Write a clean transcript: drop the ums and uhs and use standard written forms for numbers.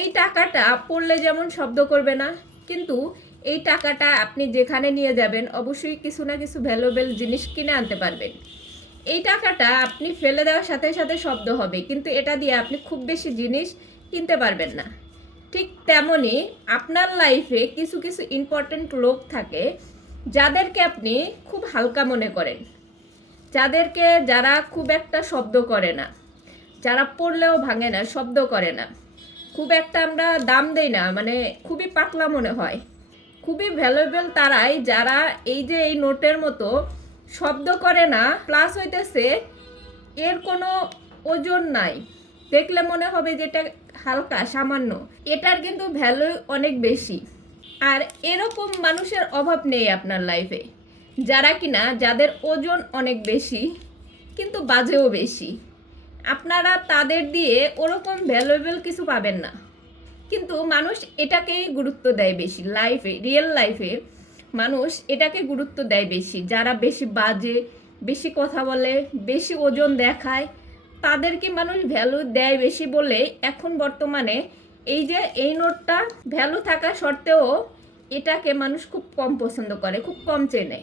এই টাকাটা পড়লে যেমন শব্দ করবে না, কিন্তু এই টাকাটা আপনি যেখানে নিয়ে যাবেন অবশ্যই কিছু না কিছু ভ্যালুয়েবল জিনিস কিনে আনতে পারবেন। এই টাকাটা আপনি ফেলে দেওয়ার সাথে সাথে শব্দ হবে, কিন্তু এটা দিয়ে আপনি খুব বেশি জিনিস কিনতে পারবেন না। ঠিক তেমনই আপনার লাইফে কিছু কিছু ইম্পর্টেন্ট লোক থাকে যাদেরকে আপনি খুব হালকা মনে করেন, যারা খুব একটা শব্দ করে না, যারা পড়লেও ভাঙে না, শব্দ করে না, খুব একটা আমরা দাম দেই না, মানে খুবই পাতলা মনে হয়। খুবই ভ্যালুয়েবল তারাই যারা এই যে এই নোটের মতো শব্দ করে না, প্লাস হইতেছে এর কোনো ওজন নাই, দেখলে মনে হবে যেটা হালকা সামান্য, এটার কিন্তু ভ্যালু অনেক বেশি। আর এরকম মানুষের অভাব নেই আপনার লাইফে, যাদের ওজন অনেক বেশি কিন্তু বাজেও বেশি। আপনারা তাদের দিয়ে ওরকম ভ্যালুয়েবল কিছু পাবেন না, কিন্তু মানুষ এটাকেই গুরুত্ব দেয় বেশি। রিয়েল লাইফে মানুষ এটাকে গুরুত্ব দেয় বেশি, যারা বেশি বাজে, বেশি কথা বলে, বেশি ওজন দেখায়, তাদেরকে মানুষ ভ্যালু দেয় বেশি বলে এখন বর্তমানে এই যে এই নোটটা ভ্যালু থাকা সত্ত্বেও এটাকে মানুষ খুব কম পছন্দ করে, খুব কম চেনে।